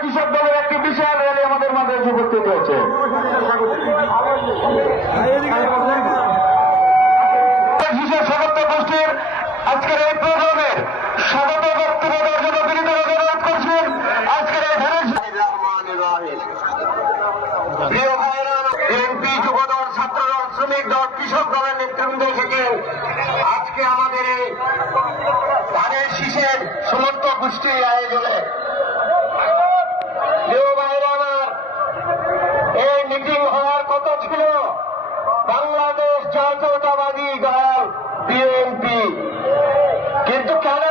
কৃষক দলের একটি বিশাল রেলি আমাদের মাঝে উপস্থিত হয়েছে। গোষ্ঠীর আজকের এই প্রোগ্রামের স্বাগত বক্তব্য দেওয়ার জন্য অনুরোধ করছেন আজকের এই এমপি যুবদল, ছাত্রদল, শ্রমিক দল, কৃষক দলের নেতৃবৃন্দ থেকে আজকে আমাদের এই ধানের শীষের সমর্থ গোষ্ঠীর আয়োজনে জাতীয়তাবাদী দল বিএনপি। কিন্তু কেন